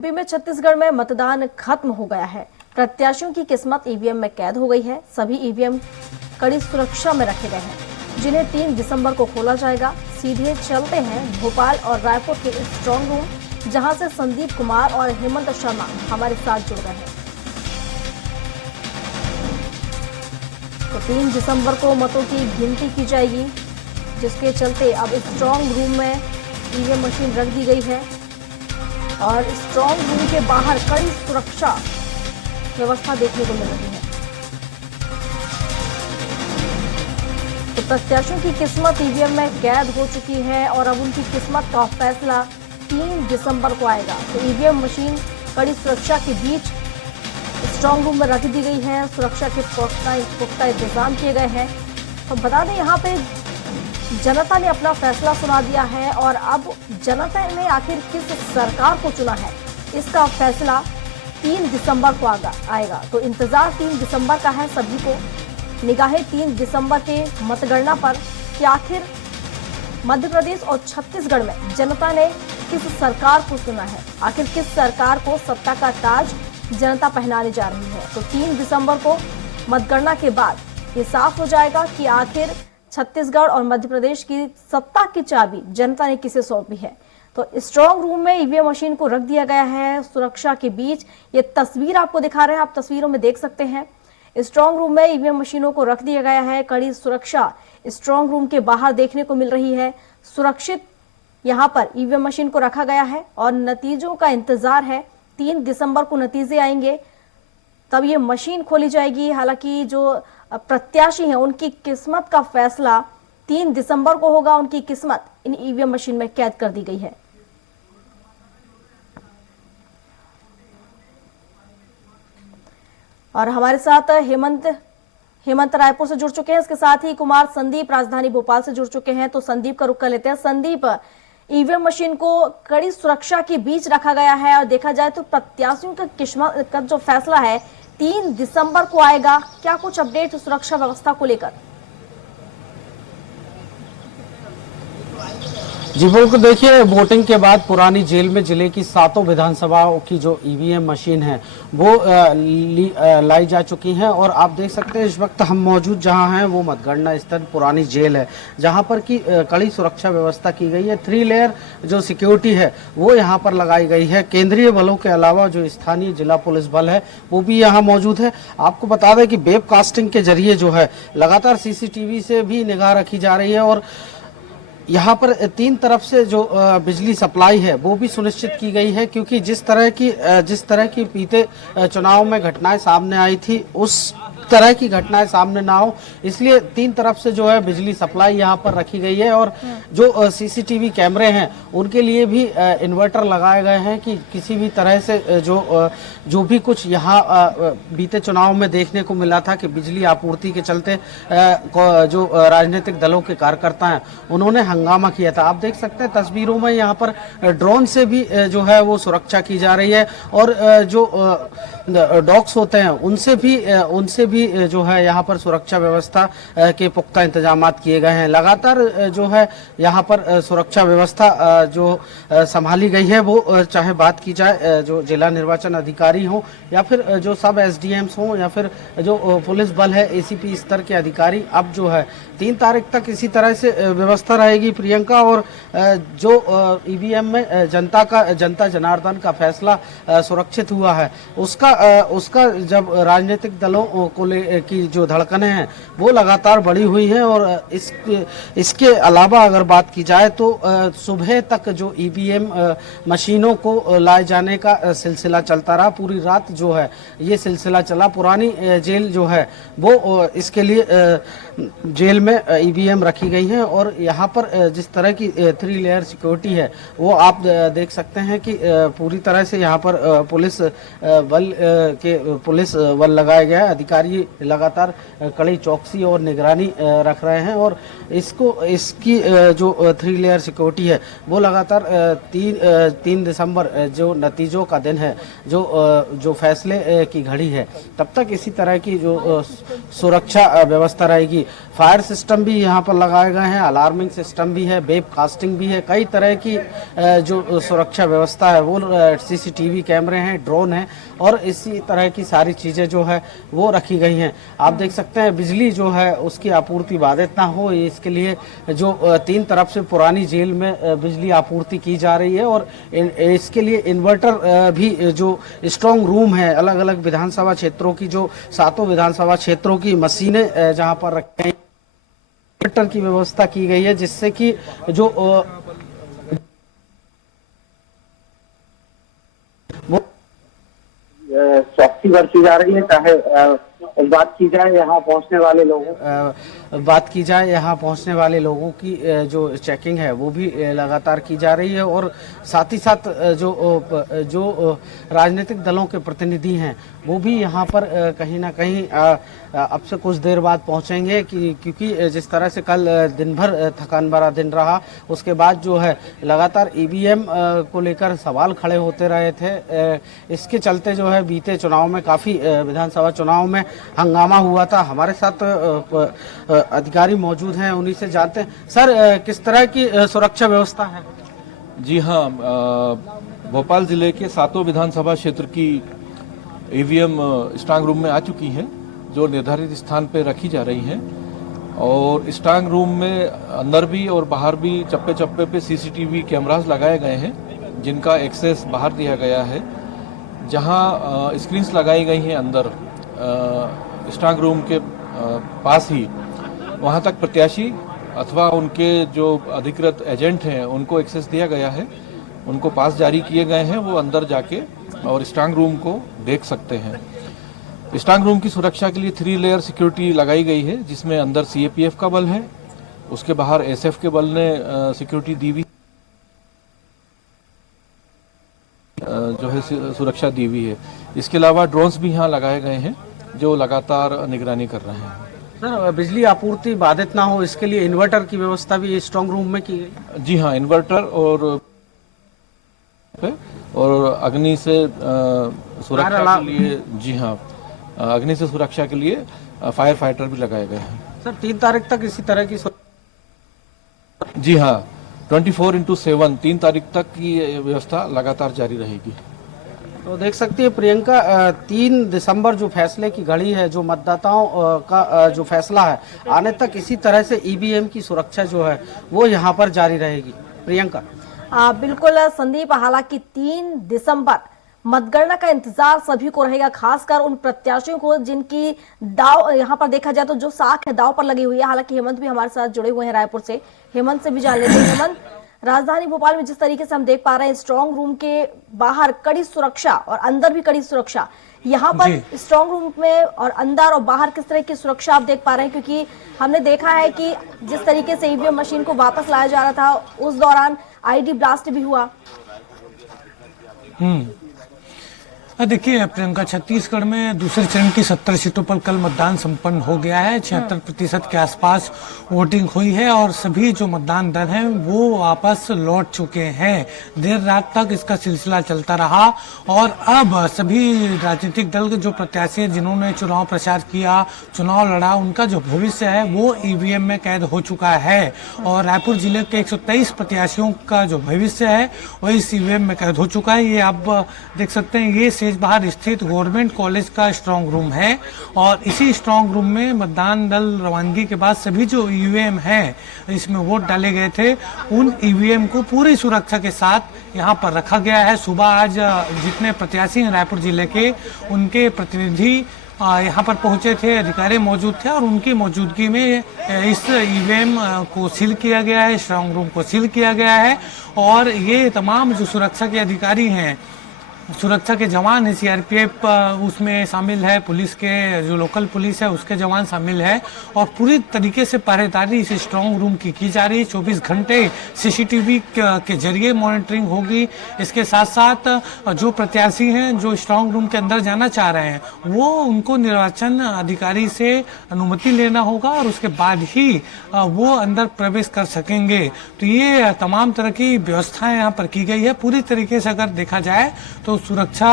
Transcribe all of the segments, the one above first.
UP में छत्तीसगढ़ में मतदान खत्म हो गया है। प्रत्याशियों की किस्मत ईवीएम में कैद हो गई है। सभी ईवीएम कड़ी सुरक्षा में रखे गए हैं, जिन्हें 3 दिसंबर को खोला जाएगा। सीधे चलते हैं भोपाल और रायपुर के स्ट्रांग रूम, जहां से संदीप कुमार और हेमंत शर्मा हमारे साथ जुड़ गए हैं। तो 3 दिसंबर को मतों की गिनती की जाएगी, जिसके चलते अब स्ट्रांग रूम में ईवीएम मशीन रख दी गई है और स्ट्रांग रूम के बाहर कड़ी सुरक्षा व्यवस्था देखने को मिल रही है। तो प्रत्याशियों की किस्मत ईवीएम में कैद हो चुकी है और अब उनकी किस्मत का फैसला 3 दिसंबर को आएगा। तो ईवीएम मशीन कड़ी सुरक्षा के बीच स्ट्रांग रूम में रख दी गई है। सुरक्षा के पुख्ता इंतजाम किए गए हैं। तो बता दें, यहाँ पे जनता ने अपना फैसला सुना दिया है और अब जनता ने आखिर किस सरकार को चुना है, इसका फैसला 3 दिसंबर को आएगा। तो इंतजार 3 दिसंबर का है सभी को। निगाहें 3 दिसंबर के मतगणना पर कि आखिर मध्य प्रदेश और छत्तीसगढ़ में जनता ने किस सरकार को चुना है, आखिर किस सरकार को सत्ता का ताज जनता पहनाने जा रही है। तो 3 दिसंबर को मतगणना के बाद ये साफ हो जाएगा कि आखिर छत्तीसगढ़ और मध्य प्रदेश की सत्ता की चाबी जनता ने किसे सौंपी है। तो स्ट्रांग रूम में ईवीएम मशीन को रख दिया गया है सुरक्षा के बीच। ये तस्वीर आपको दिखा रहे हैं, आप तस्वीरों में देख सकते हैं। स्ट्रांग रूम में ईवीएम मशीनों को रख दिया गया है। कड़ी सुरक्षा स्ट्रांग रूम के बाहर देखने को मिल रही है। सुरक्षित यहाँ पर ईवीएम मशीन को रखा गया है और नतीजों का इंतजार है। 3 दिसंबर को नतीजे आएंगे, तब ये मशीन खोली जाएगी। हालांकि जो प्रत्याशी हैं उनकी किस्मत का फैसला 3 दिसंबर को होगा। उनकी किस्मत इन ईवीएम मशीन में कैद कर दी गई है। और हमारे साथ हेमंत रायपुर से जुड़ चुके हैं। इसके साथ ही कुमार संदीप राजधानी भोपाल से जुड़ चुके हैं। तो संदीप का रुख कर लेते हैं। संदीप, ईवीएम मशीन को कड़ी सुरक्षा के बीच रखा गया है और देखा जाए तो प्रत्याशियों का किस्मत का जो फैसला है 3 दिसंबर को आएगा। क्या कुछ अपडेट सुरक्षा व्यवस्था को लेकर? जी बिल्कुल, देखिए वोटिंग के बाद पुरानी जेल में जिले की 7 विधानसभाओं की जो ईवीएम मशीन है वो लाई जा चुकी हैं और आप देख सकते हैं इस वक्त हम मौजूद जहां हैं वो मतगणना स्थल पुरानी जेल है, जहां पर की कड़ी सुरक्षा व्यवस्था की गई है। 3 लेयर जो सिक्योरिटी है वो यहाँ पर लगाई गई है। केंद्रीय बलों के अलावा जो स्थानीय जिला पुलिस बल है वो भी यहाँ मौजूद है। आपको बता दें कि वेबकास्टिंग के जरिए जो है लगातार सीसीटीवी से भी निगाह रखी जा रही है और यहाँ पर 3 तरफ से जो बिजली सप्लाई है वो भी सुनिश्चित की गई है, क्योंकि जिस तरह की बीते चुनाव में घटनाएं सामने आई थी उस तरह की घटनाएं सामने ना हो, इसलिए 3 तरफ से जो है बिजली सप्लाई यहाँ पर रखी गई है। और जो सीसीटीवी कैमरे हैं उनके लिए भी इन्वर्टर लगाए गए हैं कि किसी भी तरह से जो भी कुछ यहाँ बीते चुनाव में देखने को मिला था कि बिजली आपूर्ति के चलते जो राजनीतिक दलों के कार्यकर्ता हैं उन्होंने हंगामा किया था। आप देख सकते हैं तस्वीरों में यहाँ पर ड्रोन से भी जो है वो सुरक्षा की जा रही है और जो डॉग्स होते हैं उनसे भी जो है यहाँ पर सुरक्षा व्यवस्था के पुख्ता इंतजामात किए गए हैं। लगातार जो है यहाँ पर सुरक्षा व्यवस्था जो संभाली गई है वो चाहे बात की जाए जो जिला निर्वाचन अधिकारी हो या फिर जो सब एसडीएम्स हो या फिर जो पुलिस बल है एसीपी स्तर के अधिकारी। अब जो है 3 तारीख तक इसी तरह से व्यवस्था रहेगी प्रियंका। और जो ईवीएम में जनता जनार्दन का फैसला सुरक्षित हुआ है उसका जब राजनीतिक दलों को की जो धड़कनें हैं वो लगातार बढ़ी हुई हैं। और इसके अलावा अगर बात की जाए तो सुबह तक जो ईवीएम मशीनों को लाए जाने का सिलसिला चलता रहा। पूरी रात जो है ये सिलसिला चला। पुरानी जेल जो है वो इसके लिए जेल में ईवीएम रखी गई है और यहाँ पर जिस तरह की 3 लेयर सिक्योरिटी है वो आप देख सकते हैं कि पूरी तरह से यहाँ पर पुलिस बल लगाया गया है। अधिकारी भी लगातार कड़ी चौकसी और निगरानी रख रहे हैं और इसकी जो 3 लेयर सिक्योरिटी है वो लगातार 3 दिसंबर जो नतीजों का दिन है, जो फैसले की घड़ी है, तब तक इसी तरह की जो सुरक्षा व्यवस्था रहेगी। फायर सिस्टम भी यहाँ पर लगाए गए हैं, अलार्मिंग सिस्टम भी है, वेब कास्टिंग भी है, कई तरह की जो सुरक्षा व्यवस्था है वो CCTV कैमरे हैं, ड्रोन है और इसी तरह की सारी चीज़ें जो है वो रखी गई हैं। आप देख सकते हैं बिजली जो है उसकी आपूर्ति बाधित ना हो, इसके लिए जो 3 तरफ से पुरानी जेल में बिजली आपूर्ति की जा रही है और इसके लिए इन्वर्टर भी जो स्ट्रॉन्ग रूम है, अलग अलग विधानसभा क्षेत्रों की जो 7 विधानसभा क्षेत्रों की मशीनें जहां पर रखी गई, इन्वर्टर की व्यवस्था की गई है जिससे कि जो चौकसी बरती जा रही है। चाहे बात की जाए यहाँ पहुँचने वाले लोगों की जो चेकिंग है वो भी लगातार की जा रही है और साथ ही साथ जो राजनीतिक दलों के प्रतिनिधि हैं वो भी यहाँ पर कहीं ना कहीं अब से कुछ देर बाद पहुँचेंगे क्योंकि जिस तरह से कल दिन भर थकान भरा दिन रहा, उसके बाद जो है लगातार EVM को लेकर सवाल खड़े होते रहे थे। इसके चलते जो है बीते चुनाव में काफ़ी विधानसभा चुनाव में हंगामा हुआ था। हमारे साथ अधिकारी मौजूद हैं, उन्हीं से जानते हैं। सर, किस तरह की सुरक्षा व्यवस्था है? जी हाँ, भोपाल जिले के 7 विधानसभा क्षेत्र की EVM स्ट्रांग रूम में आ चुकी हैं, जो निर्धारित स्थान पर रखी जा रही हैं और स्ट्रांग रूम में अंदर भी और बाहर भी चप्पे चप्पे पे CCTV कैमरास लगाए गए हैं जिनका एक्सेस बाहर दिया गया है। जहां स्क्रीन्स लगाई गई हैं अंदर स्ट्रांग रूम के पास ही, वहां तक प्रत्याशी अथवा उनके जो अधिकृत एजेंट हैं उनको एक्सेस दिया गया है, उनको पास जारी किए गए हैं, वो अंदर जाके और स्ट्रांग रूम को देख सकते हैं। स्ट्रांग रूम की सुरक्षा के लिए 3 लेयर सिक्योरिटी लगाई गई है जिसमें अंदर CAPF का बल है, उसके बाहर SF के बल ने सिक्योरिटी दी हुई जो है सुरक्षा दी हुई है। इसके अलावा ड्रोन्स भी यहाँ लगाए गए हैं जो लगातार निगरानी कर रहे हैं। सर, बिजली आपूर्ति बाधित ना हो इसके लिए इन्वर्टर की व्यवस्था भी स्ट्रॉन्ग रूम में की गई? जी हाँ, इन्वर्टर और अग्नि से सुरक्षा के लिए, जी हाँ, अग्नि से सुरक्षा के लिए फायर फाइटर भी लगाए गए हैं। सर, 3 तारीख तक इसी तरह की जी हाँ, 24/7 3 तारीख तक की व्यवस्था लगातार जारी रहेगी। तो देख सकती है प्रियंका, 3 दिसंबर जो फैसले की घड़ी है, जो मतदाताओं का जो फैसला है आने तक इसी तरह से EVM की सुरक्षा जो है वो यहाँ पर जारी रहेगी। प्रियंका, बिल्कुल संदीप, हालांकि 3 दिसंबर मतगणना का इंतजार सभी को रहेगा, खासकर उन प्रत्याशियों को जिनकी दाव यहाँ पर देखा जाए तो जो साख है दाव पर लगी हुई है। हालांकि हेमंत भी हमारे साथ जुड़े हुए हैं रायपुर से, हेमंत से भी जान लेते हैं। हेमंत, राजधानी भोपाल में जिस तरीके से हम देख पा रहे हैं स्ट्रांग रूम के बाहर कड़ी सुरक्षा और अंदर भी कड़ी सुरक्षा, यहाँ पर स्ट्रांग रूम में और अंदर और बाहर किस तरह की सुरक्षा आप देख पा रहे हैं? क्योंकि हमने देखा है कि जिस तरीके से EVM मशीन को वापस लाया जा रहा था उस दौरान ID ब्लास्ट भी हुआ। देखिए प्रियंका, छत्तीसगढ़ में दूसरे चरण की 70 सीटों पर कल मतदान संपन्न हो गया है। 76% के आसपास वोटिंग हुई है और सभी जो मतदान दल हैं वो वापस लौट चुके हैं। देर रात तक इसका सिलसिला चलता रहा और अब सभी राजनीतिक दल के जो प्रत्याशी हैं जिन्होंने चुनाव प्रचार किया, चुनाव लड़ा, उनका जो भविष्य है वो EVM में कैद हो चुका है और रायपुर जिले के 123 प्रत्याशियों का जो भविष्य है वही इस EVM में कैद हो चुका है। ये आप देख सकते हैं, ये बाहर स्थित गवर्नमेंट कॉलेज का स्ट्रांग रूम है और इसी स्ट्रांग रूम में मतदान दल रवानगी के बाद सभी जो EVM है इसमें वोट डाले गए थे उन EVM को पूरी सुरक्षा के साथ यहाँ पर रखा गया है। सुबह आज जितने प्रत्याशी हैं रायपुर जिले के, उनके प्रतिनिधि यहाँ पर पहुंचे थे, अधिकारी मौजूद थे और उनकी मौजूदगी में इस EVM को सील किया गया है, स्ट्रांग रूम को सील किया गया है और ये तमाम जो सुरक्षा के अधिकारी हैं सुरक्षा के जवान है, सीआरपीएफ उसमें शामिल है, पुलिस के जो लोकल पुलिस है उसके जवान शामिल है और पूरी तरीके से पहरेदारी इस स्ट्रांग रूम की जा रही है। 24 घंटे सीसीटीवी के जरिए मॉनिटरिंग होगी। इसके साथ साथ जो प्रत्याशी हैं जो स्ट्रांग रूम के अंदर जाना चाह रहे हैं वो उनको निर्वाचन अधिकारी से अनुमति लेना होगा और उसके बाद ही वो अंदर प्रवेश कर सकेंगे। तो ये तमाम तरह की व्यवस्थाएं यहाँ पर की गई है। पूरी तरीके से अगर देखा जाए तो सुरक्षा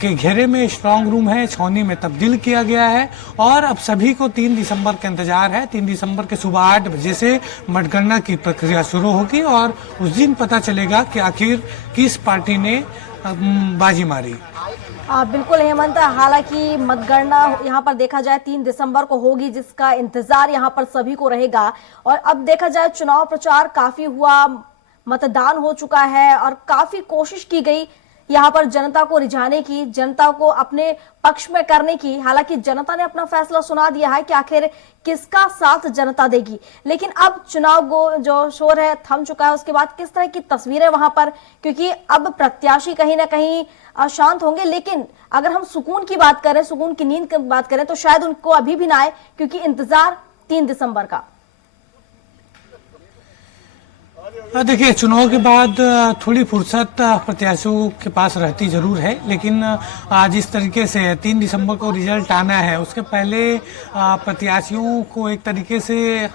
के घेरे में स्ट्रांग रूम है, छावनी में तब्दील किया गया है और अब सभी को 3 दिसंबर का इंतजार है। 3 दिसंबर के सुबह 8 बजे से मतगणना की प्रक्रिया शुरू होगी और उस दिन पता चलेगा कि आखिर किस पार्टी ने बाजी मारी। बिल्कुल हेमंत, हालांकि मतगणना यहाँ पर देखा जाए 3 दिसंबर को होगी, जिसका इंतजार यहाँ पर सभी को रहेगा। और अब देखा जाए चुनाव प्रचार काफी हुआ, मतदान हो चुका है और काफी कोशिश की गई यहाँ पर जनता को रिझाने की, जनता को अपने पक्ष में करने की। हालांकि जनता ने अपना फैसला सुना दिया है कि आखिर किसका साथ जनता देगी। लेकिन अब चुनाव जो शोर है थम चुका है, उसके बाद किस तरह की तस्वीरें वहां पर, क्योंकि अब प्रत्याशी कहीं ना कहीं अशांत होंगे। लेकिन अगर हम सुकून की बात करें, सुकून की नींद की बात करें, तो शायद उनको अभी भी ना आए, क्योंकि इंतजार 3 दिसंबर का। देखिए, चुनाव के बाद थोड़ी फुर्सत प्रत्याशियों के पास रहती जरूर है, लेकिन जिस तरीके से 3 दिसंबर को रिजल्ट आना है उसके पहले प्रत्याशियों को एक तरीके से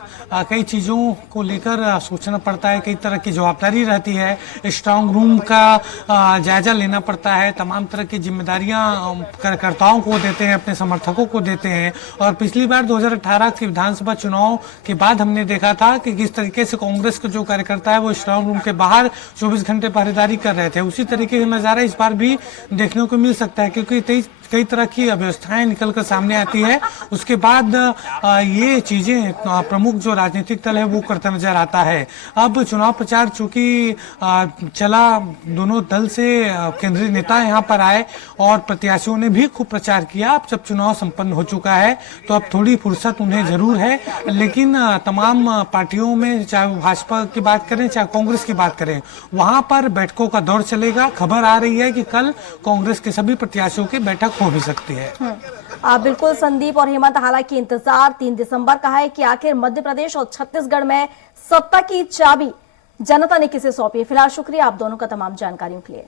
कई चीज़ों को लेकर सोचना पड़ता है, कई तरह की जवाबदारी रहती है। स्ट्रांग रूम का जायजा लेना पड़ता है, तमाम तरह की जिम्मेदारियां कार्यकर्ताओं को देते हैं, अपने समर्थकों को देते हैं। और पिछली बार 2018 के विधानसभा चुनाव के बाद हमने देखा था कि किस तरीके से कांग्रेस के जो कार्यकर्ता है वो स्ट्रांग रूम के बाहर 24 घंटे पहरेदारी कर रहे थे। उसी तरीके का नजारा इस बार भी देखने को मिल सकता है, क्योंकि कई तरह की व्यवस्थाएं निकलकर सामने आती है। उसके बाद ये चीजें प्रमुख जो राजनीतिक दल है वो करता नजर आता है। अब चुनाव प्रचार चूंकि चला, दोनों दल से केंद्रीय नेता यहाँ पर आए और प्रत्याशियों ने भी खूब प्रचार किया। अब जब चुनाव संपन्न हो चुका है तो अब थोड़ी फुर्सत उन्हें जरूर है, लेकिन तमाम पार्टियों में, चाहे वो भाजपा की बात करें चाहे कांग्रेस की बात करें, वहां पर बैठकों का दौर चलेगा। खबर आ रही है कि कल कांग्रेस के सभी प्रत्याशियों की बैठक हो भी सकती है। बिल्कुल संदीप और हेमंत, हालांकि इंतजार 3 दिसंबर का है कि आखिर मध्य प्रदेश और छत्तीसगढ़ में सत्ता की चाबी जनता ने किसे सौंपी है। फिलहाल शुक्रिया आप दोनों का तमाम जानकारियों के लिए।